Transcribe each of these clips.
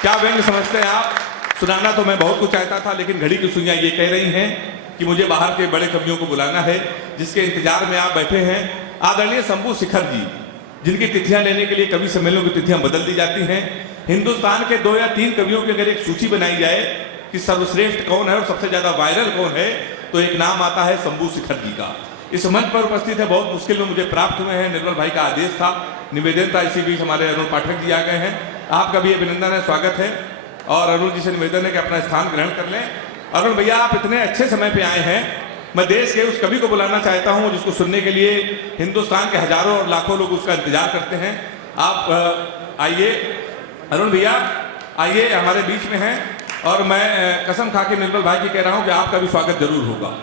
क्या व्यंग समझते हैं आप? सुनाना तो मैं बहुत कुछ चाहता था, लेकिन घड़ी की सुइयां ये कह रही हैं कि मुझे बाहर के बड़े कवियों को बुलाना है, जिसके इंतजार में आप बैठे हैं। आदरणीय शंभू शिखर जी, जिनकी तिथियां लेने के लिए कवि सम्मेलनों की तिथियां बदल दी जाती हैं। हिंदुस्तान के 2 या 3 कवियों की अगर एक सूची बनाई जाए कि सर्वश्रेष्ठ कौन है और सबसे ज्यादा वायरल कौन है, तो एक नाम आता है शंभू शिखर जी का। इस मंच पर उपस्थित है, बहुत मुश्किल में मुझे प्राप्त हुए हैं। निर्मल भाई का आदेश था, निवेदन था, इसी बीच हमारे अरुण पाठक जी आ गए हैं। आपका भी अभिनंदन है, स्वागत है, और अरुण जी से निवेदन है कि अपना स्थान ग्रहण कर लें। अरुण भैया, आप इतने अच्छे समय पे आए हैं, मैं देश के उस कवि को बुलाना चाहता हूं जिसको सुनने के लिए हिंदुस्तान के हजारों और लाखों लोग उसका इंतजार करते हैं। आप आइए, अरुण भैया आइए, हमारे बीच में हैं, और मैं कसम खा के निर्मल भाई की कह रहा हूं कि आपका भी स्वागत जरूर होगा।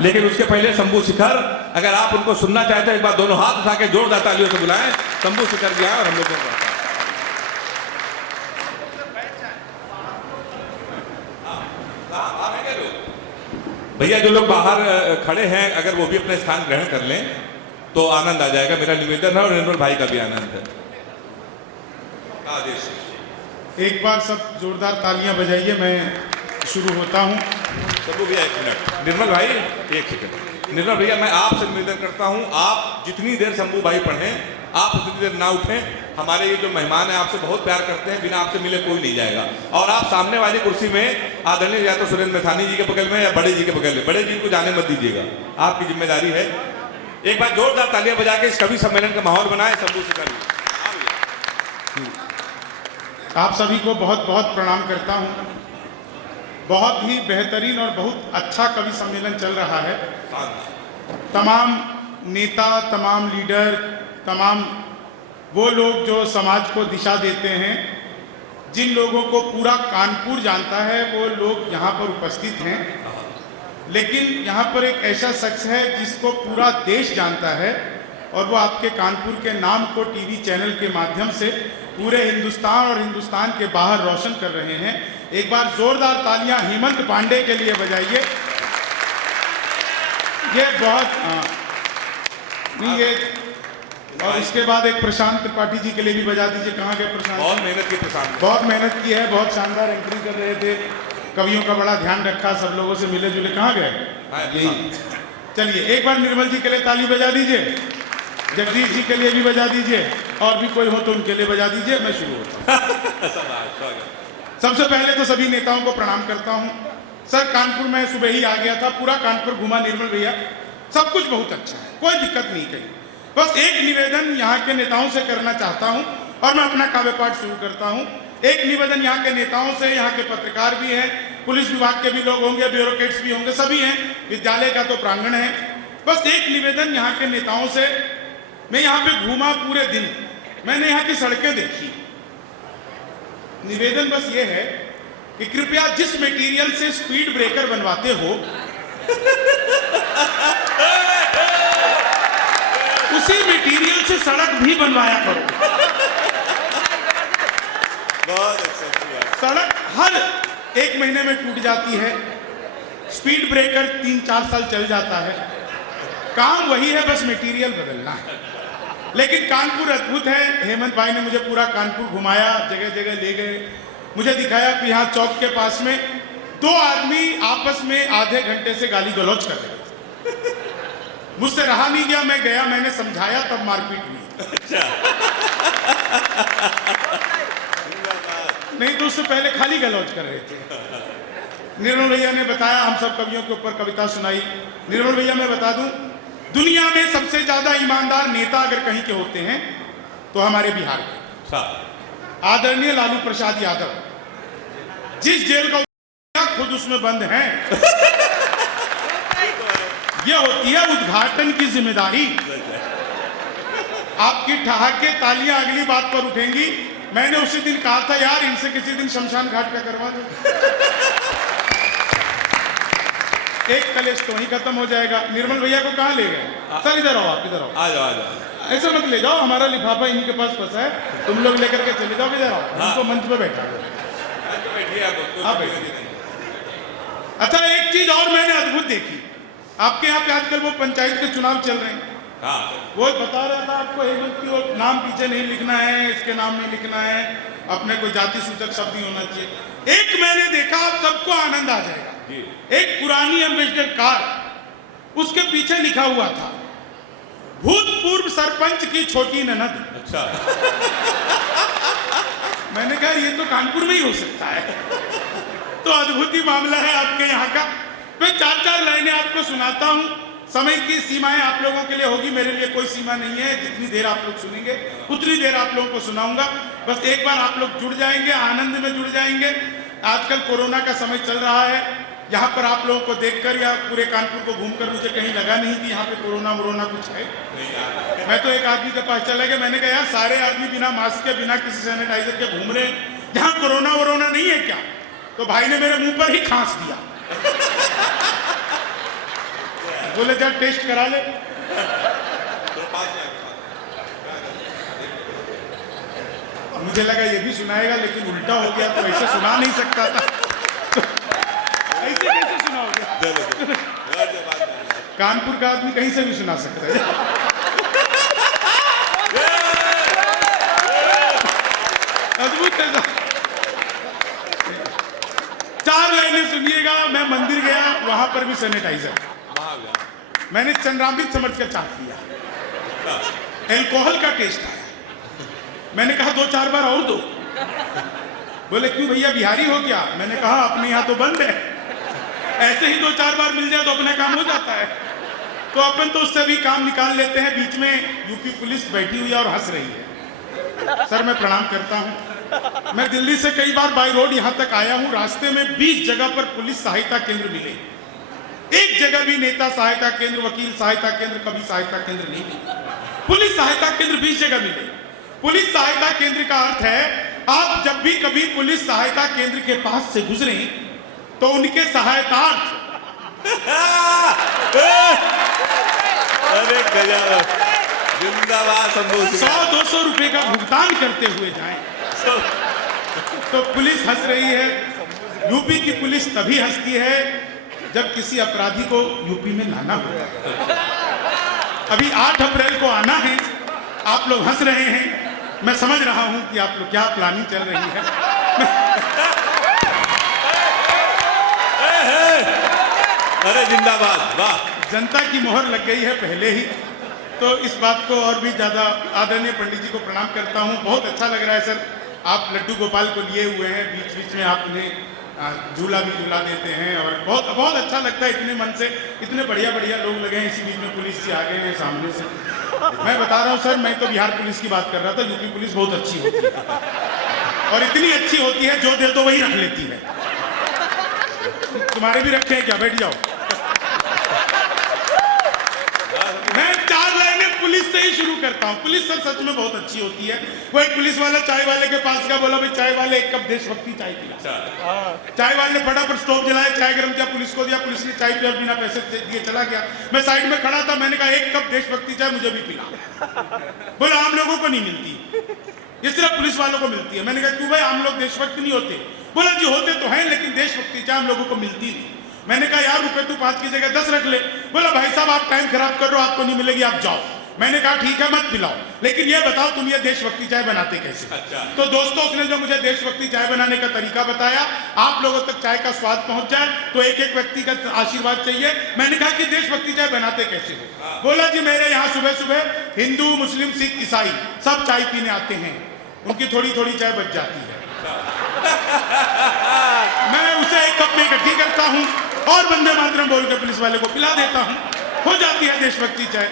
लेकिन उसके पहले शंभू शिखर, अगर आप उनको सुनना चाहते हैं, एक बार दोनों हाथ उठा के जोरदार तालियों से बुलाएं। शंभू शिखर जी आए और हम लोगों को भैया, जो लोग बाहर खड़े हैं अगर वो भी अपने स्थान ग्रहण कर लें तो आनंद आ जाएगा। मेरा निवेदन है और निर्मल भाई का भी आनंद है। आदेश। एक बार सब जोरदार तालियां बजाइए, मैं शुरू होता हूं। शंभू भैया 1 मिनट, निर्मल भाई 1 सेकंड। निर्मल भैया, मैं आपसे निवेदन करता हूं, आप जितनी देर शंभू भाई पढ़ें आप उतनी देर ना उठें। हमारे ये जो मेहमान हैं आपसे बहुत प्यार करते हैं, बिना आपसे मिले कोई नहीं जाएगा। और आप सामने वाली कुर्सी में आदरणीय या तो सुरेंद्र मैथानी जी के बगल में या बड़े जी के बगल में, बड़े जी को जाने मत दीजिएगा, आपकी जिम्मेदारी है। एक बार जोरदार तालियां बजा के इस कवि सम्मेलन का माहौल बनाए। शंभू शिखर, आप सभी को बहुत बहुत प्रणाम करता हूं। बहुत ही बेहतरीन और बहुत अच्छा कवि सम्मेलन चल रहा है। तमाम नेता, तमाम लीडर, तमाम वो लोग जो समाज को दिशा देते हैं, जिन लोगों को पूरा कानपुर जानता है, वो लोग यहाँ पर उपस्थित हैं। लेकिन यहाँ पर एक ऐसा शख्स है जिसको पूरा देश जानता है, और वो आपके कानपुर के नाम को टीवी चैनल के माध्यम से पूरे हिंदुस्तान और हिंदुस्तान के बाहर रोशन कर रहे हैं। एक बार जोरदार तालियां हेमंत पांडे के लिए बजाइए। ये बहुत ये, और इसके बाद एक प्रशांत त्रिपाठी जी के लिए भी बजा दीजिए। कहाँ गए प्रशांत? बहुत मेहनत की प्रशांत, बहुत मेहनत की है, बहुत शानदार एंकरिंग कर रहे थे, कवियों का बड़ा ध्यान रखा, सब लोगों से मिले जुले। कहाँ गए? यही। चलिए एक बार निर्मल जी के लिए ताली बजा दीजिए, जगदीश जी के लिए भी बजा दीजिए, और भी कोई हो तो उनके लिए बजा दीजिए। मैं शुरू होता हूँ। सबसे पहले तो सभी नेताओं को प्रणाम करता हूँ। सर, कानपुर में सुबह ही आ गया था, पूरा कानपुर घुमा निर्मल भैया, सब कुछ बहुत अच्छा है, कोई दिक्कत नहीं कही। बस एक निवेदन यहाँ के नेताओं से करना चाहता हूँ, और मैं अपना काव्य पाठ शुरू करता हूँ। एक निवेदन यहाँ के नेताओं से, यहाँ के पत्रकार भी हैं, पुलिस विभाग के भी लोग होंगे, ब्यूरोक्रेट्स भी होंगे, सभी हैं, विद्यालय का तो प्रांगण है। बस एक निवेदन यहाँ के नेताओं से। मैं यहाँ पे घूमा पूरे दिन, मैंने यहाँ की सड़कें देखी। निवेदन बस ये है कि कृपया जिस मटेरियल से स्पीड ब्रेकर बनवाते हो उसी मटेरियल से सड़क भी बनवाया करो। बहुत अच्छा। सड़क हर 1 महीने में टूट जाती है, स्पीड ब्रेकर 3-4 साल चल जाता है, काम वही है, बस मटेरियल बदलना है। लेकिन कानपुर अद्भुत है। हेमंत भाई ने मुझे पूरा कानपुर घुमाया, जगह जगह ले गए, मुझे दिखाया कि यहाँ चौक के पास में 2 आदमी आपस में आधे घंटे से गाली गलौज कर रहे थे। मुझसे रहा नहीं गया, मैं गया, मैंने समझाया, तब मारपीट हुई। नहीं तो उससे पहले खाली गलौज कर रहे थे। निर्मल भैया ने बताया, हम सब कवियों के ऊपर कविता सुनाई। निर्मल भैया, मैं बता दूं, दुनिया में सबसे ज्यादा ईमानदार नेता अगर कहीं के होते हैं तो हमारे बिहार के आदरणीय लालू प्रसाद यादव। जिस जेल का खुद उसमें बंद हैं, यह होती है उद्घाटन की जिम्मेदारी। आपकी ठहाके तालियां अगली बात पर उठेंगी। मैंने उसी दिन कहा था, यार इनसे किसी दिन शमशान घाट का करवा दो। एक कलेश तो ही खत्म हो जाएगा। निर्मल भैया को कहाँ ले गए? सर इधर आओ, आप इधर आओ। आ जाओ, आ जाओ। ऐसा मत ले जाओ, हमारा लिफाफा इन्हीं के पास फंसा है, तुम लोग लेकर के चले जाओ। इधर आओ, उनको मंच पे बैठा दो। अच्छा, एक चीज और मैंने अद्भुत देखी। आपके यहाँ पे आजकल वो पंचायत के चुनाव चल रहे हैं, वो बता रहा था आपको, हेमंत की वो नाम पीछे नहीं लिखना है, इसके नाम नहीं लिखना है, अपने कोई जाति सूचक शब्द नहीं होना चाहिए। एक मैंने देखा, आप सबको आनंद आ जाएगा। एक पुरानी एम्बेसडर कार, उसके पीछे लिखा हुआ था भूतपूर्व सरपंच की छोटी ननद। अच्छा। मैंने कहा ये तो कानपुर में ही हो सकता है। तो अद्भुत ही मामला है आपके यहाँ का। मैं 4-4 लाइनें आपको सुनाता हूँ। समय की सीमाएं आप लोगों के लिए होगी, मेरे लिए कोई सीमा नहीं है। जितनी देर आप लोग सुनेंगे उतनी देर आप लोगों को सुनाऊंगा। बस एक बार आप लोग जुड़ जाएंगे, आनंद में जुड़ जाएंगे। आजकल कोरोना का समय चल रहा है। यहाँ पर आप लोगों को देखकर या पूरे कानपुर को घूमकर मुझे कहीं लगा नहीं कि यहाँ पे कोरोना वोरोना कुछ है। मैं तो एक आदमी के पास चला गया, मैंने कहा यार सारे आदमी बिना मास्क के, बिना किसी सैनिटाइजर के घूम रहे हैं, यहाँ कोरोना वोरोना नहीं है क्या? तो भाई ने मेरे मुंह पर ही खांस दिया। बोले जा टेस्ट करा ले। मुझे लगा ये भी सुनाएगा, लेकिन उल्टा हो गया, तो ऐसे सुना नहीं सकता था। ऐसे कैसे सुनाओगे? कानपुर का आदमी कहीं से भी सुना सकता है। अद्भुत है। 4 लाइनें सुनिएगा। मैं मंदिर गया, वहां पर भी सैनिटाइजर। मैंने चंद्रामृत समझ कर चाट लिया, एल्कोहल का टेस्ट आया। मैंने कहा 2-4 बार और दो। बोले क्यों भैया बिहारी हो क्या? मैंने कहा अपने यहाँ तो बंद है। ऐसे ही 2-4 बार मिल जाए तो अपना काम हो जाता है। तो अपन तो उससे भी काम निकाल लेते हैं। बीच में यूपी पुलिस बैठी हुई है और हंस रही है। सर मैं प्रणाम करता हूँ। मैं दिल्ली से कई बार बाई रोड यहाँ तक आया हूँ। रास्ते में 20 जगह पर पुलिस सहायता केंद्र मिले, एक जगह भी नेता सहायता केंद्र, वकील सहायता केंद्र, कभी सहायता केंद्र नहीं मिले। पुलिस सहायता केंद्र 20 जगह मिले। पुलिस सहायता केंद्र का अर्थ है आप जब भी कभी पुलिस सहायता केंद्र के पास से गुजरे तो उनके सहायतार्थ अरे गजब, जिंदाबाद शंभू। 100-200 रुपए का भुगतान करते हुए जाएं। तो पुलिस हंस रही है। यूपी की पुलिस तभी हंसती है जब किसी अपराधी को यूपी में लाना होता है। अभी 8 अप्रैल को आना है, आप लोग हंस रहे हैं। मैं समझ रहा हूं कि आप लोग क्या प्लानिंग चल रही है। अरे जिंदाबाद, वाह। जनता की मोहर लग गई है पहले ही। तो इस बात को और भी ज्यादा आदरणीय पंडित जी को प्रणाम करता हूं। बहुत अच्छा लग रहा है सर, आप लड्डू गोपाल को लिए हुए हैं, बीच बीच में आप उन्हें झूला भी झूला देते हैं और बहुत बहुत अच्छा लगता है। इतने मन से इतने बढ़िया बढ़िया लोग लगे हैं। इसी बीच में पुलिस जी आ गए हैं सामने से। मैं बता रहा हूँ सर, मैं तो बिहार पुलिस की बात कर रहा था। यूपी पुलिस बहुत अच्छी होती है और इतनी अच्छी होती है जो दे तो वही रख लेती है। तुम्हारे भी रखे हैं क्या? बैठ जाओ। मैं 4 लाइनें पुलिस से ही शुरू करता हूँ। पुलिस सर सच में बहुत अच्छी होती है। वो एक पुलिस वाला चाय वाले के पास गया, बोला भाई चाय वाले 1 कप देशभक्ति चाय पिला। चाय वाले ने फटाफट स्टोव जलाया, चाय गर्म किया, पुलिस को दिया। पुलिस ने चाय पिया, बिना पैसे दिए चला गया। मैं साइड में खड़ा था, मैंने कहा 1 कप देशभक्ति चाय मुझे भी पिला। बोला आम लोगों को नहीं मिलती, ये सिर्फ पुलिस वालों को मिलती है। मैंने कहा क्यों भाई, आम लोग देशभक्त नहीं होते? बोला जी होते तो हैं, लेकिन देशभक्ति चाय हम लोगों को मिलती नहीं। मैंने कहा यार रुपए तू 5 की जगह 10 रख ले। बोला भाई साहब आप टाइम खराब कर रहे हो, आपको नहीं मिलेगी, आप जाओ। मैंने कहा ठीक है मत पिलाओ, लेकिन ये बताओ तुम ये देशभक्ति चाय बनाते कैसे? अच्छा। तो दोस्तों उसने जो मुझे देशभक्ति चाय बनाने का तरीका बताया, आप लोगों तक चाय का स्वाद पहुंच जाए तो एक एक व्यक्ति का आशीर्वाद चाहिए। मैंने कहा कि देशभक्ति चाय बनाते कैसे हो? बोला जी मेरे यहाँ सुबह सुबह हिंदू, मुस्लिम, सिख, ईसाई सब चाय पीने आते हैं, उनकी थोड़ी थोड़ी चाय बच जाती है। मैं उसे 1 कप में इकट्ठी करता हूँ और वंदे मातरम बोल के पुलिस वाले को पिला देता हूँ, हो जाती है देशभक्ति चाय।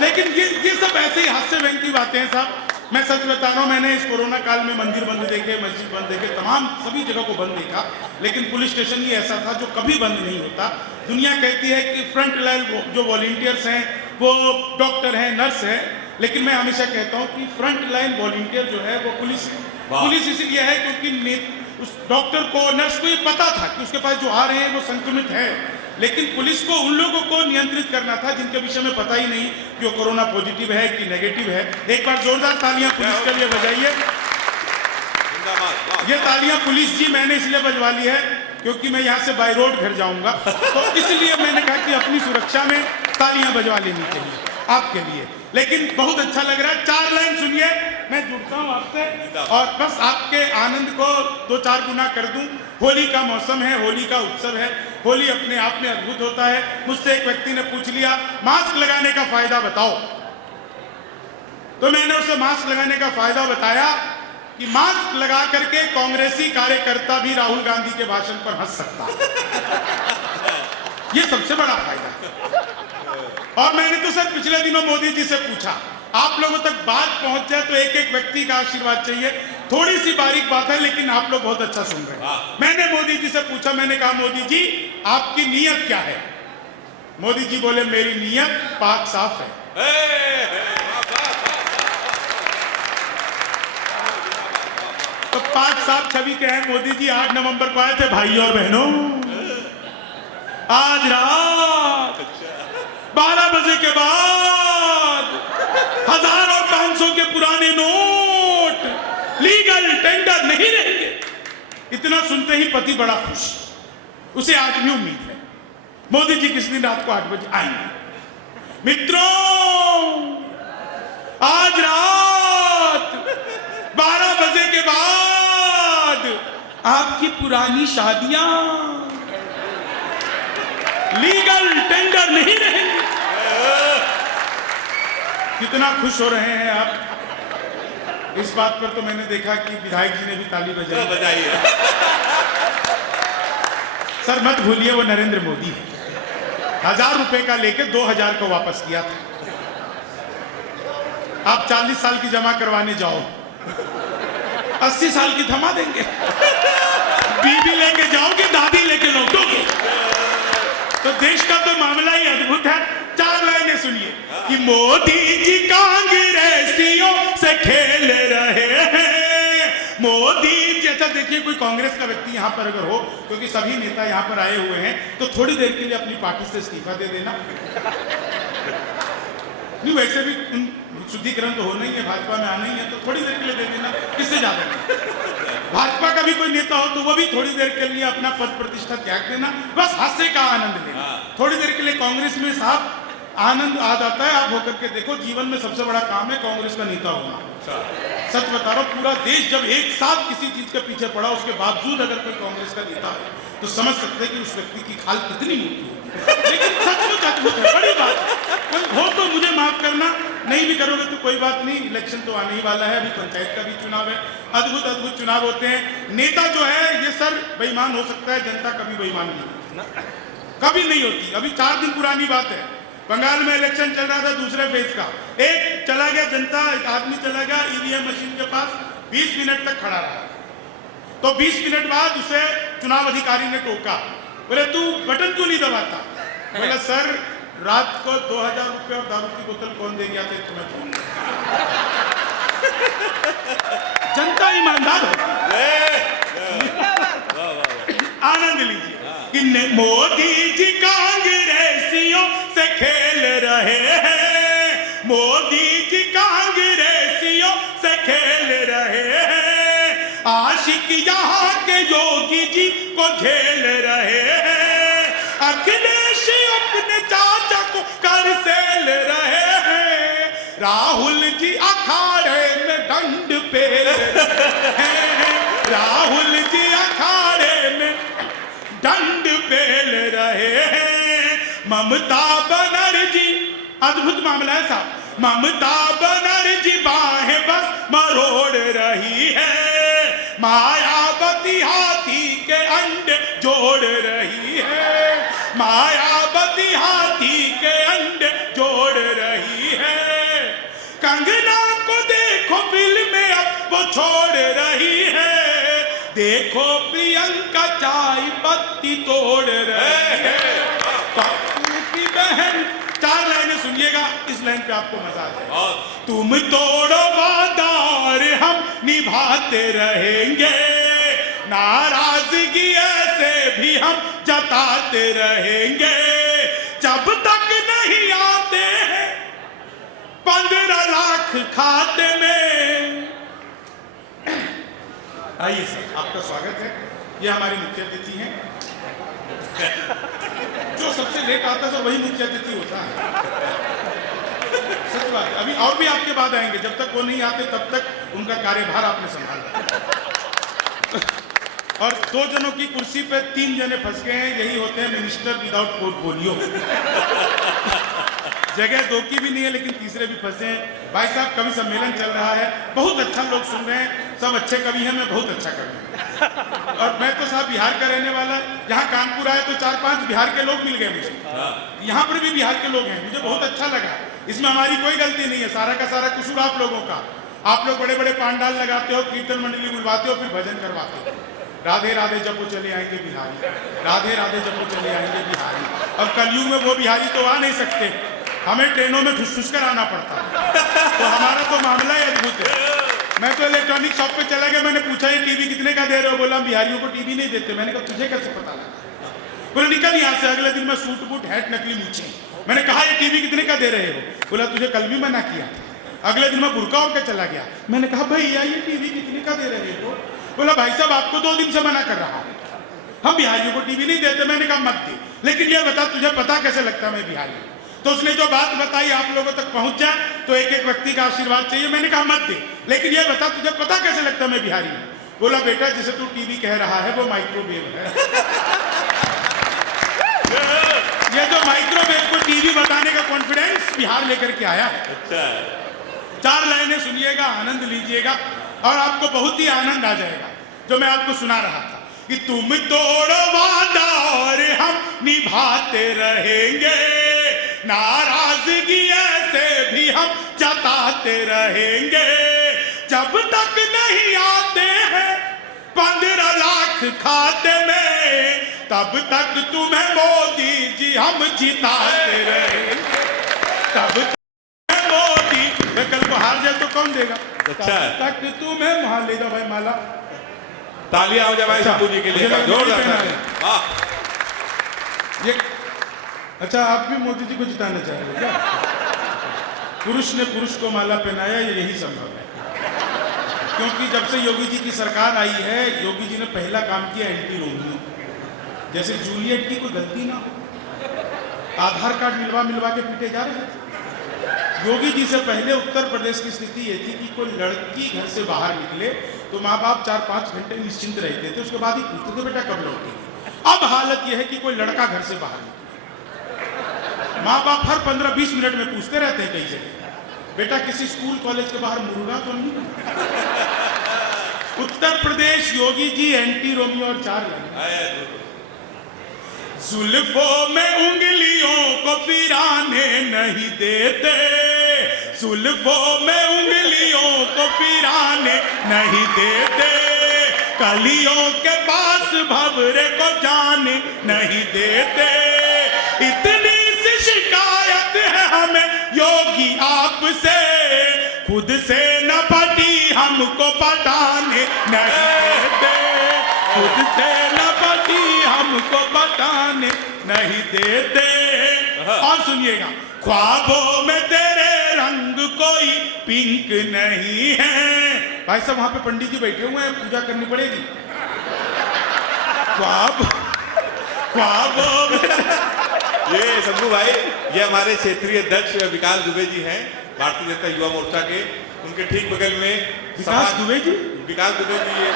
लेकिन ये सब ऐसे ही हास्य व्यंग की बातें हैं साहब। मैं सच बता रहा हूँ, मैंने इस कोरोना काल में मंदिर बंद देखे, मस्जिद बंद देखे, तमाम सभी जगह को बंद देखा, लेकिन पुलिस स्टेशन ही ऐसा था जो कभी बंद नहीं होता। दुनिया कहती है कि फ्रंट लाइन जो वॉलंटियर्स हैं वो डॉक्टर हैं, नर्स हैं, लेकिन मैं हमेशा कहता हूँ कि फ्रंट लाइन वॉलंटियर जो है वो पुलिस है। पुलिस इसलिए है क्योंकि उस डॉक्टर को, नर्स को ये पता था कि उसके पास जो आ रहे हैं वो संक्रमित है, लेकिन पुलिस को उन लोगों को नियंत्रित करना था जिनके विषय में पता ही नहीं कि वो कोरोना पॉजिटिव है कि नेगेटिव है। एक बार जोरदार तालियां पुलिस के लिए बजाइए। ये तालियां पुलिस जी मैंने इसलिए बजवा ली है क्योंकि मैं यहाँ से बाय रोड घर जाऊंगा, तो इसलिए मैंने कहा कि अपनी सुरक्षा में तालियां बजवा लेनी चाहिए। आपके लिए। लेकिन बहुत अच्छा लग रहा है, 4 लाइन सुनिए, मैं जुड़ता हूं आपसे और बस आपके आनंद को 2-4 गुना कर दूं। होली का मौसम है, होली का उत्सव है, होली अपने आप में अद्भुत होता है। मुझसे एक व्यक्ति ने पूछ लिया मास्क लगाने का फायदा बताओ, तो मैंने उसे मास्क लगाने का फायदा बताया कि मास्क लगा करके कांग्रेसी कार्यकर्ता भी राहुल गांधी के भाषण पर हंस सकता है, ये सबसे बड़ा फायदा है। और मैंने तो सर पिछले दिनों मोदी जी से पूछा, आप लोगों तक बात पहुंच जाए तो एक एक व्यक्ति का आशीर्वाद चाहिए। थोड़ी सी बारीक बात है लेकिन आप लोग बहुत अच्छा सुन रहे हैं। मैंने मोदी जी से पूछा, मैंने कहा मोदी जी आपकी नीयत क्या है? मोदी जी बोले मेरी नीयत पाक साफ है। तो पाक साफ छवि के हैं मोदी जी 8 नवंबर को आए थे। भाइयों और बहनों, आज रात 12 बजे के बाद 1000 और 500 के पुराने नोट लीगल टेंडर नहीं रहेंगे। इतना सुनते ही पति बड़ा खुश, उसे आज भी उम्मीद है मोदी जी किस दिन रात को 8 बजे आएंगे। मित्रों, आज रात 12 बजे के बाद आपकी पुरानी शादियां लीगल टेंडर नहीं रहेंगे। कितना खुश हो रहे हैं आप इस बात पर? तो मैंने देखा कि विधायक जी ने भी ताली बजाई है। सर मत भूलिए वो नरेंद्र मोदी है, 1000 रुपए का लेके 2000 को वापस किया था। आप 40 साल की जमा करवाने जाओ, 80 साल की थमा देंगे। बीबी लेके जाओगे, दादी लेके लौटोगे। तो देश का तो मामला ही अद्भुत है। 4 लाइनें सुनिए कि मोदी जी कांग्रेसियों से खेल रहे हैं। मोदी जी, अच्छा देखिए कोई कांग्रेस का व्यक्ति यहाँ पर अगर हो, क्योंकि सभी नेता यहाँ पर आए हुए हैं, तो थोड़ी देर के लिए अपनी पार्टी से इस्तीफा दे देना। नहीं वैसे भी शुद्धिकरण तो होना ही है, भाजपा में आना ही है, तो थोड़ी देर के लिए दे देना, किससे ज्यादा। भाजपा का भी कोई नेता हो तो वो भी थोड़ी देर के लिए अपना पद प्रतिष्ठा त्याग देना, बस हास्य का आनंद लेना। थोड़ी देर के लिए कांग्रेस में साहब आनंद आ जाता है। आप होकर के देखो, जीवन में सबसे बड़ा काम है कांग्रेस का नेता होना। सच बता रहा हूं, पूरा देश जब एक साथ किसी चीज के पीछे पड़ा, उसके बावजूद अगर कोई कांग्रेस का नेता है तो समझ सकते हैं कि उस व्यक्ति की खाल कितनी मोटी होगी। लेकिन सचमुच अद्भुत है, बड़ी बात है। कोई हो तो मुझे माफ करना, नहीं भी करोगे तो कोई बात नहीं, इलेक्शन तो आने ही वाला है, अभी पंचायत का भी चुनाव है। अद्भुत अद्भुत चुनाव होते हैं। नेता जो है ये सर बेईमान हो सकता है, जनता कभी बेईमान नहीं होती, कभी नहीं होती। अभी 4 दिन पुरानी बात है, बंगाल में इलेक्शन चल रहा था दूसरे फेज का। एक चला गया जनता, एक आदमी चला गया ईवीएम मशीन के पास, 20 मिनट तक खड़ा रहा। तो 20 मिनट बाद उसे चुनाव अधिकारी ने टोका, बोले तू बटन क्यों नहीं दबाता? बोला सर रात को 2000 रुपये और दारू की बोतल कौन दे गया था तुम्हें? जनता ईमानदार होती है। आनंद लीजिए कि मोदी जी कांग्रेसियों से खेल रहे हैं। मोदी जी कांग्रेसियों से खेल रहे हैं। आशिक यहाँ के योगी जी को झेल रहे हैं। अखिलेश अपने चाचा को कर सेल रहे हैं। राहुल जी अखाड़े में दंड पेल रहे हैं। राहुल जी अखाड़े में दंड पेल रहे हैं। ममता बनर्जी, अद्भुत मामला है साहब, ममता बनर्जी बाहें बस मरोड़ रही है। मायावती हाथी के अंडे जोड़ रही है। मायावती हाथी के अंडे जोड़ रही है। कंगना को देखो फिल्म में अब वो छोड़ रही है। देखो प्रियंका चाय पत्ती तोड़ रही है। पप्पू की बहन, 4 लाइनें सुनिएगा, इस लाइन पे आपको मजा आ जाएगा। तुम तोड़ो वादा और हम निभाते रहेंगे। नाराजगी ऐसे भी हम जताते रहेंगे। जब तक नहीं आते हैं 15 लाख खाते में। आइए सर, आपका स्वागत है। ये हमारी मुख्य अतिथि हैं। जो सबसे लेट आता है सर वही मुख्य अतिथि होता है। सच बात है। अभी और भी आपके बाद आएंगे, जब तक वो नहीं आते तब तक उनका कार्यभार आपने संभाला। और 2 जनों की कुर्सी पे 3 जने फंस गए हैं, यही होते हैं मिनिस्टर विदाउट पोर्टफोलियो। जगह 2 की भी नहीं है लेकिन तीसरे भी फंसे हैं। भाई साहब कवि सम्मेलन चल रहा है, बहुत अच्छा लोग सुन रहे हैं, सब अच्छे कवि हैं, मैं बहुत अच्छा कवि हूं। और मैं तो साहब बिहार का रहने वाला, यहाँ कानपुर आए तो 4-5 बिहार के लोग मिल गए मुझे, यहाँ पर भी बिहार के लोग हैं, मुझे बहुत अच्छा लगा। इसमें हमारी कोई गलती नहीं है, सारा का सारा कसूर आप लोगों का। आप लोग बड़े बड़े पांडाल लगाते हो, कीर्तन मंडली बुलवाते हो, फिर भजन करवाते हो, राधे राधे जब वो चले आएंगे बिहारी, राधे राधे जब वो चले आएंगे बिहारी। और कलयुग में वो बिहारी तो आ नहीं सकते, हमें ट्रेनों में ठुस कर आना पड़ता है। तो हमारा तो मामला ही अद्भुत है। मैं तो इलेक्ट्रॉनिक शॉप पे चला गया, मैंने पूछा ये टीवी कितने का दे रहे हो? बोला बिहारियों को टीवी नहीं देते। मैंने कहा तुझे कैसे पता लगा? बोले निकल यहाँ से। अगले दिन मैं सूट बूट हैट नकली नीचे। मैंने कहा ये टीवी कितने का दे रहे हो? बोला तुझे कल भी मना किया था। अगले दिन मैं बुर्का उड़ के चला गया। मैंने कहा भैया ये टीवी कितने का दे रहे हो? बोला भाई साहब आपको 2 दिन से मना कर रहा हूँ, हम बिहारियों को टीवी नहीं देते। मैंने कहा मत दे, लेकिन ये बता तुझे पता कैसे लगता मैं बिहारी हूँ? तो उसने जो बात बताई आप लोगों तक पहुंच जाए तो एक एक व्यक्ति का आशीर्वाद चाहिए। मैंने कहा मत दे, लेकिन ये बता तुझे पता कैसे लगता मैं बिहारी हूँ? बोला बेटा जिसे तू टीवी कह रहा है वो माइक्रोवेव है। ये जो माइक्रोवेव को टीवी बताने का कॉन्फिडेंस बिहार लेकर के आया है। अच्छा, 4 लाइनें सुनिएगा, आनंद लीजिएगा और आपको बहुत ही आनंद आ जाएगा। जो मैं आपको सुना रहा था कि तुम तोड़ो वादा और हम निभाते रहेंगे, नाराजगी ऐसे भी हम जताते रहेंगे, जब तक नहीं आते हैं 15 लाख खाते में, तब तक तुम्हें मोदी जी हम जिताते रहेंगे, तब तक मोदी। कल को हार जाए तो कौन देगा? अच्छा, तब तक तुम्हें मान ले जाओ भाई माला। तालियां हो जाए भाई शंभू जी के लिए, जोरदार तालियां। ये अच्छा आप भी मोदी जी को जिताना चाह रहे हो क्या? पुरुष ने पुरुष को माला पहनाया, ये यही संभव है। क्योंकि जब से योगी जी की सरकार आई है, योगी जी ने पहला काम किया एंटी रोमियो। जैसे जूलियट की कोई गलती ना हो, आधार कार्ड मिलवा के पीटे जा रहे थे। योगी जी से पहले उत्तर प्रदेश की स्थिति ये थी कि कोई लड़की घर से बाहर निकले तो माँ बाप 4-5 घंटे निश्चिंत रहते थे, उसके बाद ही पूछते थे बेटा कब लौटेगी। अब हालत यह है कि कोई लड़का घर से बाहर निकले, माँ बाप हर 15-20 मिनट में पूछते रहते हैं कई जगह बेटा किसी स्कूल कॉलेज के बाहर मुर्गा तो नहीं बना। उत्तर प्रदेश योगी जी एंटी रोमियो और 4 लाइन। जुल्फों में उंगलियों को फिराने नहीं देते, जुल्फों में उंगलियों को फिराने नहीं देते, कलियों के पास भंवरे को जाने नहीं देते, इतनी सी शिकायत है हमें योगी आपसे, खुद से न पटी हमको पटाने नहीं देते, खुद से न पटी हमको पटाने नहीं देते। और सुनिएगा, ख्वाबों में तेरे रंग कोई पिंक नहीं है। भाई साहब वहां पे पंडित जी बैठे हुए हैं, पूजा करनी पड़ेगी। ख्वाबों में ये शंभू भाई, ये हमारे क्षेत्रीय अध्यक्ष विकास दुबे जी हैं, भारतीय जनता युवा मोर्चा के। उनके ठीक बगल में विकास दुबे जी, विकास दुबे जी ये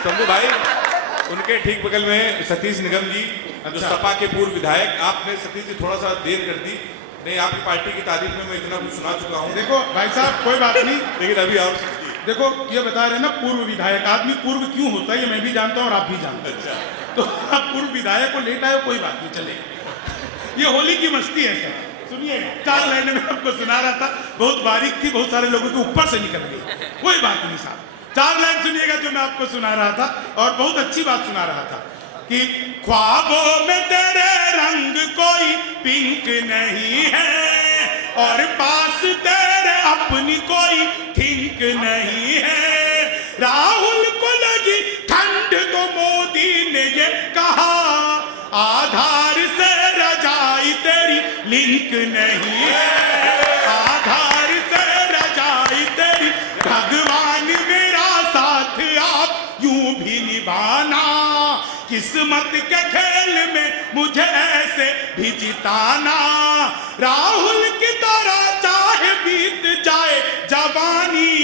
शंभू भाई, उनके ठीक बगल में सतीश निगम जी, जो सपा के पूर्व विधायक। आपने सतीश जी थोड़ा सा देर कर दी, नहीं आपकी पार्टी की तारीफ में मैं इतना कुछ सुना चुका हूँ। देखो भाई साहब कोई बात नहीं, लेकिन अभी और देखो ये बता रहे ना पूर्व विधायक, आदमी पूर्व क्यों होता है ये मैं भी जानता हूँ और आप भी जानते हैं। अच्छा। तो आप पूर्व विधायक को लेट आए कोई बात नहीं, चलेगा, ये होली की मस्ती है सर। सुनिए 4 लाइनें में आपको सुना रहा था, बहुत बारीक थी, बहुत सारे लोगों के ऊपर से निकल गई, कोई बात नहीं साहब। 4 लाइन सुनिएगा जो मैं आपको सुना रहा था, और बहुत अच्छी बात सुना रहा था कि ख्वाबों में तेरे रंग कोई पिंक नहीं है, और पास तेरे अपनी कोई थिंक नहीं है। राहुल को लगी ठंड तो मोदी ने ये कहा, आधार से रजाई तेरी लिंक नहीं है, आधार से रजाई तेरी, भगवान मेरा साथ आप यूं भी निभाना, मुझे ऐसे भी जिताना, राहुल की तरह चाहे बीत जाए जवानी,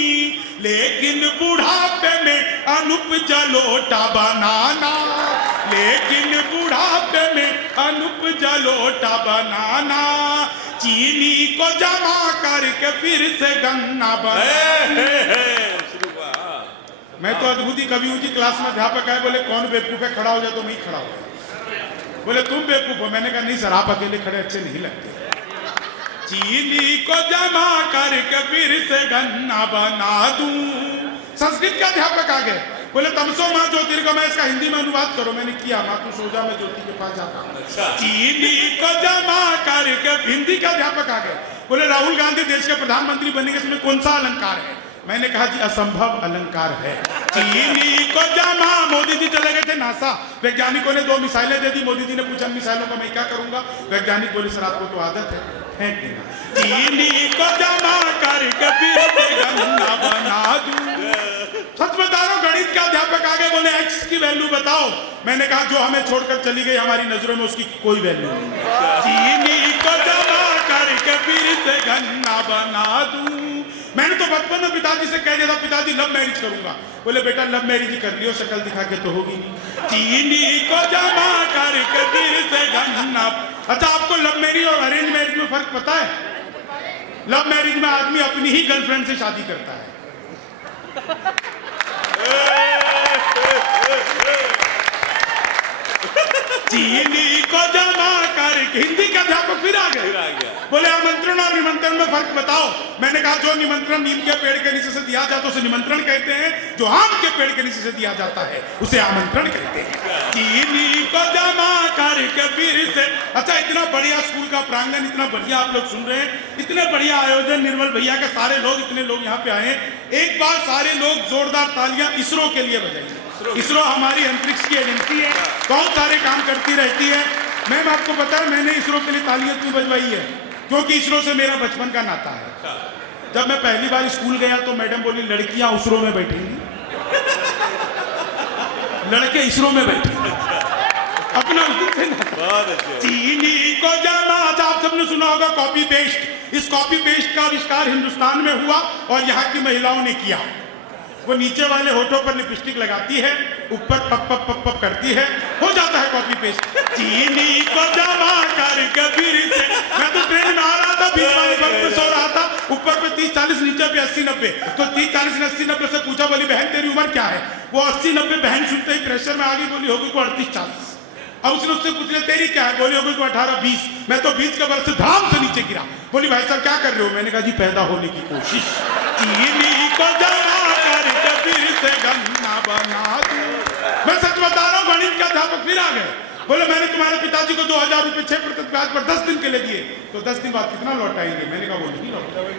लेकिन बुढ़ापे में अनूप जलोटा बनाना, लेकिन बुढ़ापे में अनूप जलोटा बनाना, चीनी को जमा करके फिर से गन्ना बना। मैं तो अद्भुत ही कवि हूँ जी। क्लास में अध्यापक आए, बोले कौन बेवकूफ है, खड़ा हो जाए, तो मैं ही खड़ा हो गया। बोले तुम बेवकूफ हो। मैंने कहा नहीं सर, आप अकेले खड़े अच्छे नहीं लगते। चीनी को जमा करके फिर से गन्ना बना दूं। संस्कृत का अध्यापक आ गए, बोले तमसो माँ ज्योतिर्गमय, इसका हिंदी में अनुवाद करो। मैंने किया, माँ तू सो जा, मैं ज्योति के पास जाता। चीनी को जमा करके, हिंदी का अध्यापक आ गए, बोले राहुल गांधी देश के प्रधानमंत्री बनेंगे, इसमें कौन सा अलंकार है? मैंने कहा जी असंभव अलंकार है। चीनी को जमा, मोदी जी चले गए थे नासा, वैज्ञानिकों ने 2 मिसाइलें दे दी। मोदी जी ने पूछा मिसाइलों का मैं क्या करूंगा? वैज्ञानिक बोले सर आपको तो आदत है, फेंक देना। चीनी को जमा करके फिर से गन्ना बना दूं। सच बता रहा हूं, गणित का अध्यापक आ गए, बोले x की वैल्यू बताओ। मैंने कहा जो हमें छोड़कर चली गई हमारी नजरों में, उसकी कोई वैल्यू नहीं। चीनी को जमा करके फिर से गन्ना बना दूं। मैंने तो बचपन में पिताजी से कह दिया था, पिताजी लव मैरिज करूंगा। बोले बेटा लव मैरिज ही कर लियो, शक्ल दिखा के तो होगी नहीं। चीनी को जमा करके फिर से गन्ना। अच्छा, आपको लव मैरिज और अरेंज मैरिज में फर्क पता है? लव मैरिज में आदमी अपनी ही गर्लफ्रेंड से शादी करता है। चीनी को जमा करके, हिंदी का अध्यापक फिर आ गए, बोले आमंत्रण और निमंत्रण में फर्क बताओ। मैंने कहा जो निमंत्रण नीम के पेड़ के नीचे से दिया जाता है उसे निमंत्रण कहते हैं, जो आम के पेड़ के नीचे से दिया जाता है उसे आमंत्रण कहते हैं। चीनी को जमा करके फिर से। अच्छा, इतना बढ़िया स्कूल का प्रांगण, इतना बढ़िया आप लोग सुन रहे हैं, इतने बढ़िया आयोजन, निर्मल भैया के सारे लोग, इतने लोग यहाँ पे आए। एक बार सारे लोग जोरदार तालियां इसरो के लिए बजाइए। इसरो हमारी अंतरिक्ष की एजेंसी है, बहुत सारे काम करती रहती है। मैम आपको पता है मैंने इसरो के लिए तालियां क्यों बजवाई है? क्योंकि इसरो से मेरा बचपन का नाता है। जब मैं पहली बार स्कूल गया तो मैडम बोली लड़कियां इसरो में बैठेंगी, लड़के इसरो में बैठेंगे। अपना चीनी को जमा। आप सबने सुना होगा कॉपी पेस्ट। इस कॉपी पेस्ट का आविष्कार हिंदुस्तान में हुआ और यहाँ की महिलाओं ने किया। वो नीचे वाले होठों पर लिपस्टिक लगाती है, ऊपर पप पप पप पप करती है, हो जाता है कॉपी पेस्ट। चीनी को जमा करके फिर से। मैं तो ट्रेन में आ रहा था, बीच वाले बर्थ पे सो रहा था, ऊपर पे 30-40, नीचे पे 80-90। तो 30-40 ने 80-90 से पूछा, बोली बहन तेरी उम्र क्या है? वो 80-90 बहन सुनते ही प्रेशर में आ गई, बोली होगी को 38-40। अब उसने उससे पूछ लिया तेरी क्या है? बोली होगी को 18-20। मैं तो 20 के बरस से धाम से नीचे गिरा। बोली भाई साहब क्या कर रहे हो? मैंने कहा जी पैदा होने की कोशिश। चीनी को जमा करके फिर से गन्ना बना दूं। मैं सच बता रहा हूँ, गणित का अध्यापक फिर आ गए, बोले मैंने तुम्हारे पिताजी को 2000 रुपए 6% ब्याज पर 10 दिन के लिए दिए, तो 10 दिन बाद कितना लौटाएंगे? मैंने कहा वो नहीं लौटाएंगे।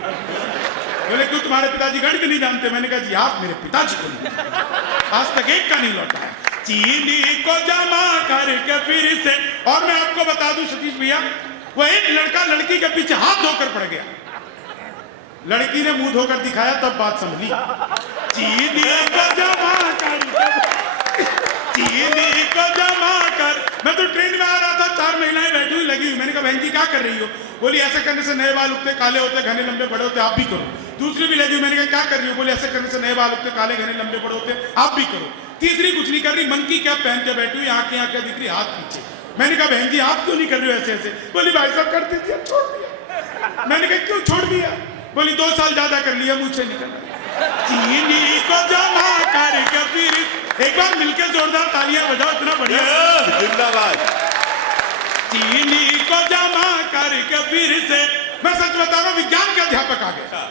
बोले क्यों, तुम्हारे पिताजी गणित नहीं जानते? मैंने कहा जी आप मेरे पिताजी को नहीं, आज तक एक का नहीं लौटा है। चीनी को जमा करके फिर से। और मैं आपको बता दूं सतीश भैया, वो एक लड़का लड़की के पीछे हाथ धोकर पड़ गया, लड़की ने मुंह धोकर दिखाया, तब बात संभली। चीनी को जमा कर, चीनी को जमा कर। मैं तो ट्रेन में आ रहा था, 4 महिलाएं बैठी हुई लगी हुई। मैंने कहा बहन जी क्या कर रही हो? बोली ऐसे करने से नए बाल उगते, काले होते, घने लंबे बड़े होते, आप भी करो। दूसरी भी लगी हुई, मैंने कहा क्या कर रही हो? बोले ऐसे करने से नए बाल उगते, काले घने लंबे बड़े होते, आप भी करो। तीसरी कुछ नहीं कर रही, मंकी कैप पहन के बैठी हुई, आंखें आंखें दिख रही, हाथ पीछे। मैंने कहा बहन जी आप क्यों नहीं कर रहे हो ऐसे ऐसे? बोली भाई साहब कर दीजिए, छोड़ दिया। मैंने कहा क्यों छोड़ दिया? बोली 2 साल ज्यादा कर लिया, मुझे नहीं करना। चीनी को जमा करके फिर। एक बार मिलकर जोरदार तालियां बजाओ, इतना बढ़िया, जिंदाबाद। चीनी को जमा करके फिर से। मैं सच बता रहा हूँ, विज्ञान के अध्यापक आ गए,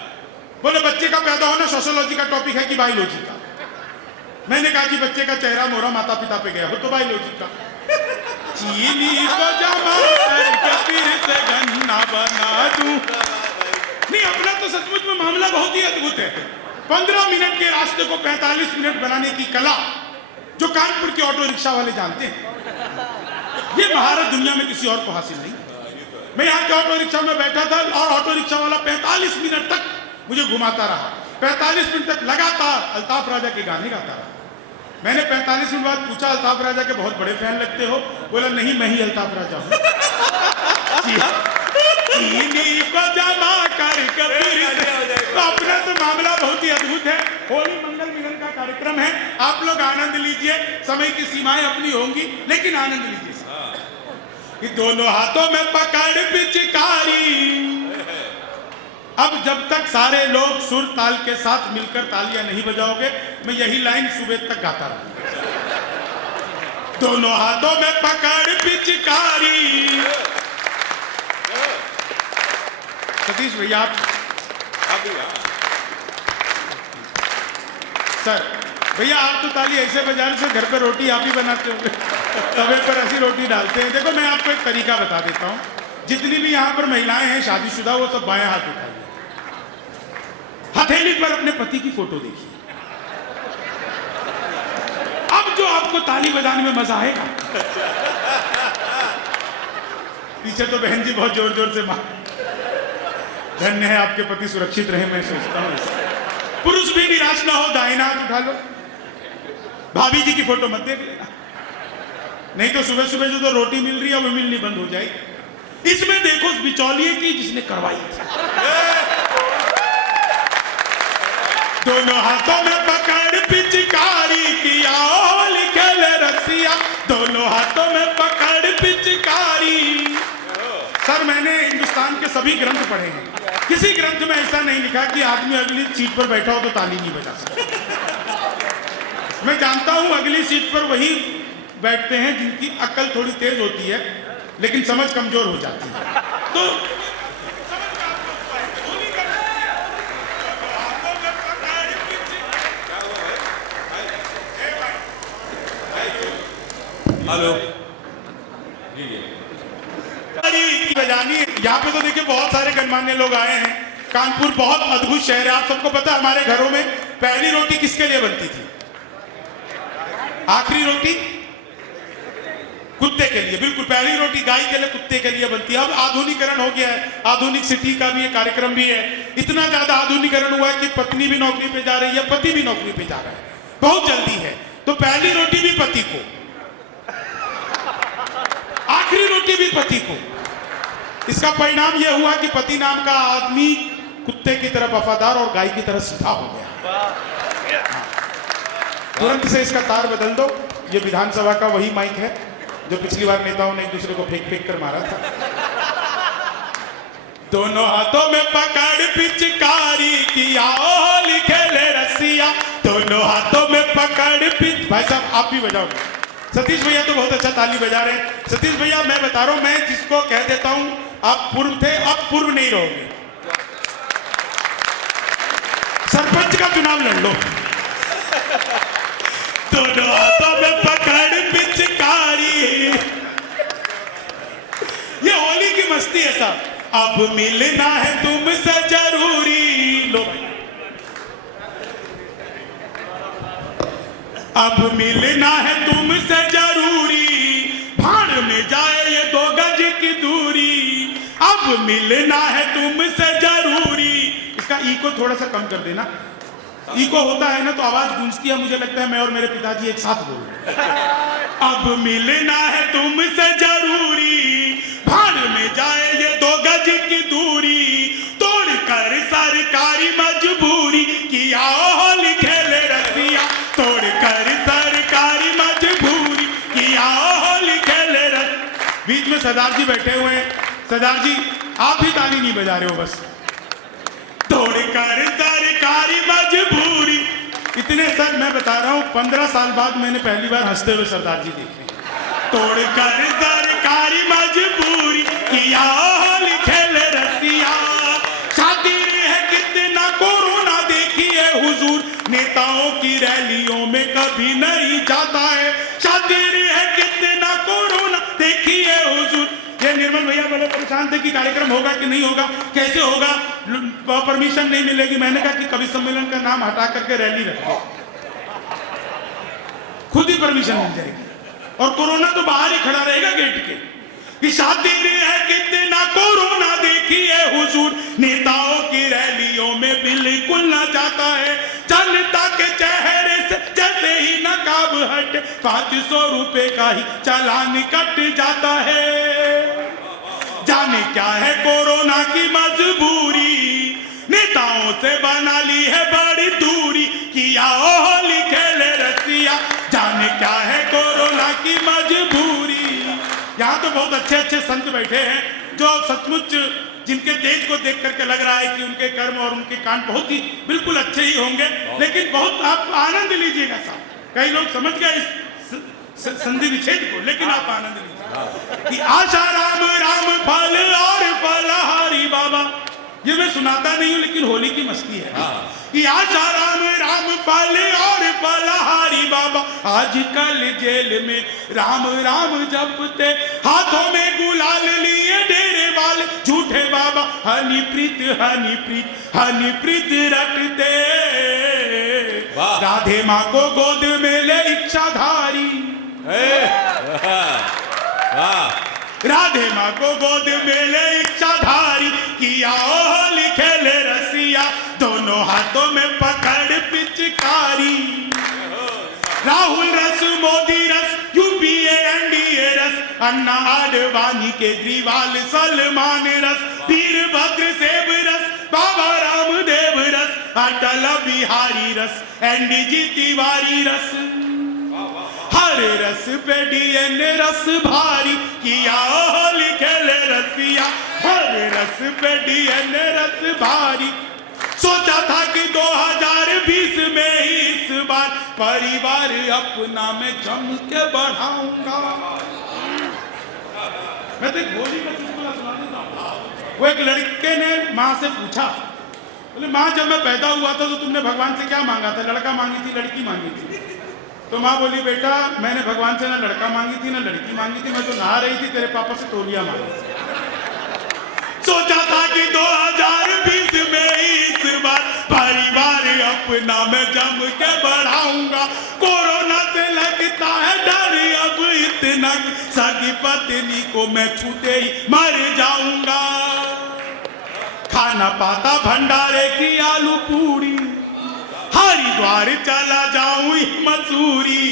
बोले बच्चे का पैदा होना सोशियोलॉजी का टॉपिक है कि बायोलॉजी का? मैंने कहा कि बच्चे का चेहरा मोहरा माता पिता पे गया हो तो बायोलॉजी का। चीनी को जमा करके फिर से गन्ना बना दूं। नहीं, अपना तो सचमुच में मामला बहुत ही अद्भुत है। 15 मिनट के रास्ते को 45 मिनट बनाने की कला जो कानपुर के ऑटो रिक्शा वाले जानते हैं, ये महारत दुनिया में किसी और को हासिल नहीं। मैं यहाँ के ऑटो रिक्शा में बैठा था और ऑटो रिक्शा वाला 45 मिनट तक मुझे घुमाता रहा, 45 मिनट तक लगातार अल्ताफ राजा के गाने गाता रहा। मैंने 45 मिनट बाद पूछा अल्ताफ राजा के बहुत बड़े फैन लगते हो, बोला नहीं मैं ही अल्ताफ राजा हूँ। चीनी को जमा कर तो अपना तो मामला बहुत ही अद्भुत है। होली मंगल मिलन का कार्यक्रम है, आप लोग आनंद लीजिए, समय की सीमाएं अपनी होंगी लेकिन आनंद लीजिए। कि दोनों हाथों में पकड़ पिचकारी, अब जब तक सारे लोग सुर ताल के साथ मिलकर तालियां नहीं बजाओगे मैं यही लाइन सुबह तक गाता रहूं। दोनों हाथों में पकड़ पिचकारी। सतीश भैया आप सर भैया आप तो ताली ऐसे बजा रहे, घर पर रोटी आप ही बनाते होंगे, तवे पर ऐसी रोटी डालते हैं। देखो मैं आपको एक तरीका बता देता हूं, जितनी भी यहां पर महिलाएं हैं शादीशुदा वो सब बाएं हाथ उठाइए, हथेली पर अपने पति की फोटो देखिए। अब जो आपको ताली बजाने में मजा आएगा, पीछे तो बहन जी बहुत जोर जोर से मार, धन्य है आपके पति सुरक्षित रहे, मैं सोचता हूं ऐसा। पुरुष भी निराश ना हो, दाहिना हाथ उठा लो, भाभी जी की फोटो मत देख लेना, नहीं तो सुबह सुबह जो तो रोटी मिल रही है वो मिलनी बंद हो जाएगी। इसमें देखो उस बिचौलिए की जिसने करवाई थी। दोनों हाथों में पकड़ पिचकारी किया लिखे ले रसिया, दोनों हाथों में पकड़ पिचकारी। सर मैंने हिंदुस्तान के सभी ग्रंथ पढ़े हैं, किसी ग्रंथ में ऐसा नहीं लिखा कि आदमी अगली सीट पर बैठा हो तो ताली नहीं बजा सकता। मैं जानता हूं अगली सीट पर वही बैठते हैं जिनकी अक्ल थोड़ी तेज होती है लेकिन समझ कमजोर हो जाती है। तो हेलो बजानी यहाँ पे तो देखिए बहुत सारे गणमान्य लोग आए हैं। कानपुर बहुत अद्भुत शहर है, आप सबको पता है हमारे घरों में पहली रोटी किसके लिए बनती थी? आखिरी रोटी कुत्ते के लिए, बिल्कुल पहली रोटी गाय के लिए, कुत्ते के लिए बनती है। अब आधुनिकीकरण हो गया है, आधुनिक सिटी का भी एक कार्यक्रम भी है, इतना ज्यादा आधुनिकीकरण हुआ है कि पत्नी भी नौकरी पे जा रही है, पति भी नौकरी पे जा रहा है, बहुत जल्दी है। तो पहली रोटी भी पति को, आखिरी रोटी भी पति को। इसका परिणाम यह हुआ कि पति नाम का आदमी कुत्ते की तरह वफादार और गाय की तरह सीधा हो गया। तुरंत से इसका तार बदल दो, ये विधानसभा का वही माइक है जो पिछली बार नेताओं ने एक दूसरे को फेंक फेंक कर मारा था। दोनों हाथों में पकड़ पिचकारी किया लिखे ले रसिया, दोनों हाथों में पकड़ पिच। भाई साहब आप भी बजाओ। सतीश भैया तो बहुत अच्छा ताली बजा रहे हैं। सतीश भैया मैं बता रहा हूं, मैं जिसको कह देता हूं आप पूर्व थे, अब पूर्व नहीं रहोगे। सरपंच का चुनाव लड़ लो। दोनों हाथों में पकड़ पिचकारी, ये होली की मस्ती है साहब। अब मिलना है तुमसे जरूरी, लो अब मिलना है तुमसे जरूरी, भाड़ में जाए ये 2 गज की दूरी। अब मिलना है तुमसे जरूरी। इसका ई को थोड़ा सा कम कर देना, ई को होता है ना तो आवाज गूंजती है, मुझे लगता है मैं और मेरे पिताजी एक साथ बोल रहे हैं। अब मिलना है तुमसे जरूरी, भाड़ में जाए ये 2 गज की दूरी, तोड़कर सरकारी मजबूरी किया लिखे ले रसिया, तोड़कर सरकारी मजबूरी किया लिखे ले रसिया। बीच में सरदार जी बैठे हुए हैं, सरदार जी आप ही ताली नहीं बजा रहे हो बस। तोड़कर सरकारी मजबूरी, इतने सर मैं बता रहा हूं 15 साल बाद मैंने पहली बार हंसते हुए सरदार जी देखे। तोड़कर सरकारी मजबूरी किया लिखे ले रसिया, शातिर है कितना कोरोना देखिए हुजूर, नेताओं की रैलियों में कभी नहीं जाता है, शातिर है कितना कोरोना देखिए हुजूर। ये निर्मल भैया बड़े परेशान थे कि कार्यक्रम होगा कि नहीं होगा, कैसे होगा, परमिशन नहीं मिलेगी। मैंने कहा कि कवि सम्मेलन का नाम हटा करके रैली रखो, खुद ही परमिशन मिल जाएगी और कोरोना तो बाहर ही खड़ा रहेगा गेट के। कि शातिर है कितना कोरोना देखिए हुजूर, नेताओं की रैलियों में बिल्कुल ना जाता है, जनता के चेहरे से जैसे ही नकाब हट 500 रुपए का ही चालान कट जाता है। जाने क्या है कोरोना की मजबूरी, नेताओं से बना ली है बड़ी दूरी, किया होली खेले रसिया, जाने क्या है कोरोना की मजबूरी। यहाँ तो बहुत अच्छे अच्छे संत बैठे हैं जो सचमुच जिनके तेज को देख करके लग रहा है कि उनके कर्म और उनके कांड बहुत ही बिल्कुल अच्छे ही होंगे, लेकिन बहुत आप आनंद लीजिएगा साहब। कई लोग समझ गए इस संधि विच्छेद को, लेकिन आप आनंद लीजिए कि आशा राम राम फल और फलहारी बाबा, ये मैं सुनाता नहीं हूं लेकिन होली की मस्ती है कि आशा राम राम फल और फलहारी बाबा, आजकल जेल में राम राम जपते, हाथों में गुलाल लिए डेरे वाले झूठे बाबा, हनी प्रीत रटते, राधे माँ को गोद में ले इच्छाधारी, राधे माँ को गोद में ले इच्छाधारी, किया होली खेले रसिया, दोनों हाथों में पकड़ पिचकारी। राहुल रस, मोदी रस, यूपीए एनडीए रस, अन्ना आडवाणी केजरीवाल सलमान रस, वीरभद्र सेब रस, बाबा रामदेव रस, अटल बिहारी रस, एनडीजी तिवारी रस, हर रस पे डीएनए रस भारी, किया होली खेले रसिया, हर रस पे डीएनए रस भारी। सोचा था कि 2020 में ही इस बार परिवार अपना मैं जम के बढ़ाऊंगा। मैं तो होली का चुटकुला सुना देता हूं। वो एक लड़के ने माँ से पूछा, बोले माँ जब मैं पैदा हुआ था तो तुमने भगवान से क्या मांगा था? लड़का मांगी थी, लड़की मांगी थी? तो माँ बोली बेटा मैंने भगवान से ना लड़का मांगी थी ना लड़की मांगी थी, मैं तो नहा रही थी, तेरे पापा से तौलिया मांगी थी। सोचा था कि 2020 में इस बार परिवार अपना मैं जम के बढ़ाऊंगा, कोरोना से लगता है डर अब इतना, सगी पत्नी को मैं छूटे ही मर जाऊंगा, खाना पाता भंडारे की आलू पूरी, हरिद्वार चला जाऊं मसूरी,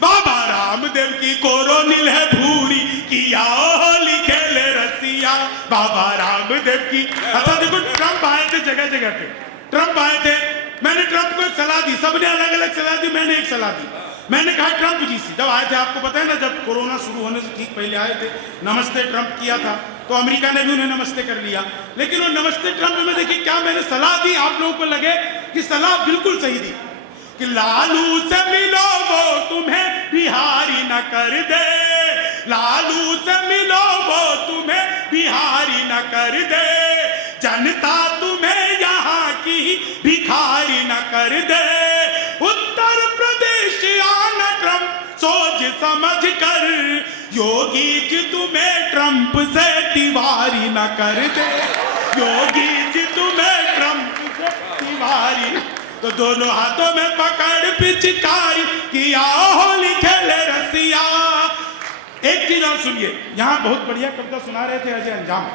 बाबा रामदेव की कोरोनिल है भूरी, किया होली खेले रसिया, बाबा रामदेव की। अच्छा देखो ट्रम्प आए थे जगह जगह पे, ट्रम्प आए थे, मैंने ट्रम्प को एक सलाह दी, सबने अलग अलग सलाह दी, मैंने एक सलाह दी। मैंने कहा ट्रम्प जी से जब आए थे, आपको पता है ना जब कोरोना शुरू होने से ठीक पहले आए थे, नमस्ते ट्रम्प किया था, तो अमेरिका ने भी उन्हें नमस्ते कर लिया, लेकिन वो नमस्ते ट्रम्प में देखिए क्या मैंने सलाह दी, आप लोगों को लगे कि सलाह बिल्कुल सही दी कि लालू से मिलो वो तुम्हें बिहारी न कर दे, लालू से मिलो वो तुम्हें बिहारी न कर दे, जनता तुम्हें यहाँ की भिखारी न कर दे, उत्तर प्रदेश आना ट्रम्प सोच समझ कर, योगी जी तुम्हें ट्रम्प से तिवारी न कर दे, योगी जी तुम्हें ट्रम्प से तिवारी न, तो दोनों हाथों में पकड़ पिचकारी, किया होली खेले रसिया। एक चीज और सुनिए, यहाँ बहुत बढ़िया कविता सुना रहे थे अजय अंजाम,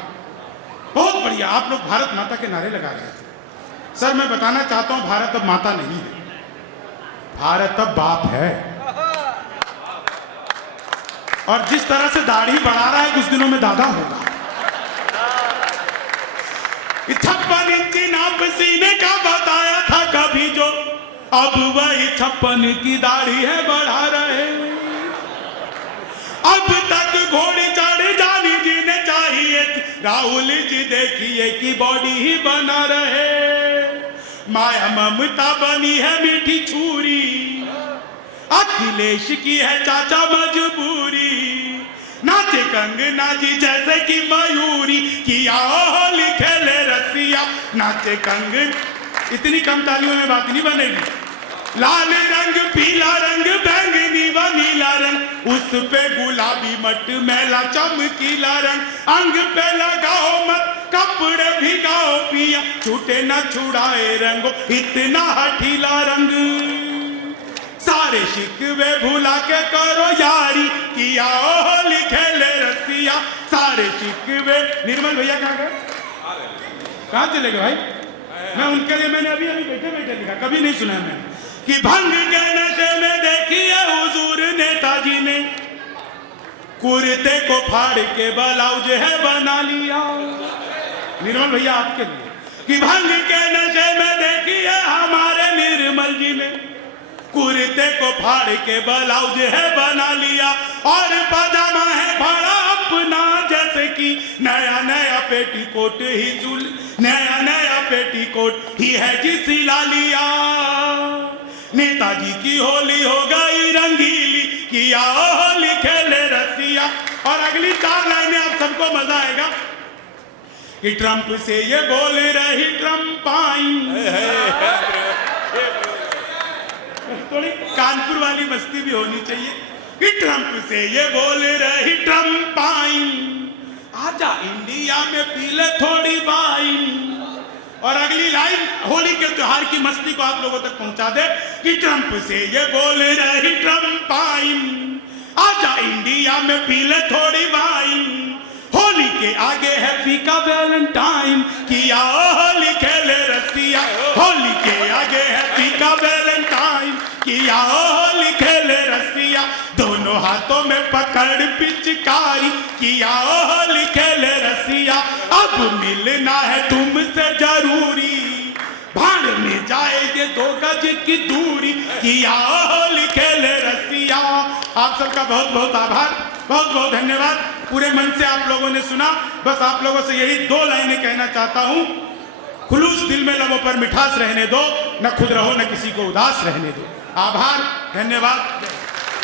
बहुत बढ़िया, आप लोग भारत माता के नारे लगा रहे थे। सर मैं बताना चाहता हूं भारत अब माता नहीं है, भारत अब बाप है, और जिस तरह से दाढ़ी बढ़ा रहा है कुछ दिनों में दादा होगा। 56 इंची नाप सीने का बताया था कभी जो, अब वही 56 की दाढ़ी है बढ़ा रहे। अब तक घोड़ी चढ़ जानी जीने चाहिए थी, राहुल जी देखिए कि बॉडी ही बना रहे, माया ममता बनी है मीठी छुरी, अखिलेश की है चाचा मजबूरी, नाचे कंगना जी जैसे कि मयूरी, किया होली खेले रसिया, नाचे कंगना। इतनी कम तालियों में बात नहीं बनेगी। लाल रंग पीला रंग बैंगनी व नीला रंग, उस पे गुलाबी मट मैला चमकीला रंग, अंग पे लगाओ मत कपड़े भिगाओ पिया, छूटे न छुड़ाए रंगो इतना हठीला रंग, सारे शिकवे भुला के करो यारी, किया होली खेले रसिया, सारे शिकवे। निर्मल भैया कहाँ गए, कहाँ चले गए भाई? मैं उनके लिए मैंने अभी बैठे बैठे लिखा, कभी नहीं सुना मैंने कि भंग के नशे में देखिए हुजूर नेताजी ने कुर्ते को फाड़ के ब्लाउज है बना लिया। निर्मल भैया आपके लिए कि भंग के नशे में देखिए हमारे निर्मल जी ने कुर्ते को फाड़ के ब्लाउज है बना लिया और पजामा है फाड़ा अपना जैसे कि नया नया पेटीकोट ही झूल नया नया पेटीकोट ही है जी सिला लिया। नेताजी की होली हो गई रंगीली किया होली खेले रसिया। और अगली 4 लाइनें आप सबको मजा आएगा कि ट्रंप से ये बोल रही ट्रम्पाइन। थोड़ी कानपुर वाली मस्ती भी होनी चाहिए कि ट्रंप से ये बोल रही ट्रम्पाइन आजा इंडिया में पी ले थोड़ी वाइन। और अगली लाइन होली के त्योहार की मस्ती को आप लोगों तक पहुंचा दे कि ट्रंप से ये बोल रही ट्रम्पाइन आजा इंडिया में पी ले थोड़ी वाइन। होली के आगे है फीका वैलेंटाइन किया होली खेले रसिया। होली के आगे है फीका वैलेंटाइन किया होली खेले रसिया। दोनों हाथों में पकड़ पिचकारी किया होली खेले रसिया। अब मिलना है तुमसे जरूरी भाड़ में जाए ये 2 गज की दूरी किया होली खेले रसिया। आप सबका बहुत बहुत आभार, बहुत बहुत धन्यवाद। पूरे मन से आप लोगों ने सुना। बस आप लोगों से यही 2 लाइनें कहना चाहता हूं। खुलूस दिल में लबों पर मिठास रहने दो, न खुद रहो न किसी को उदास रहने दो। आभार, धन्यवाद।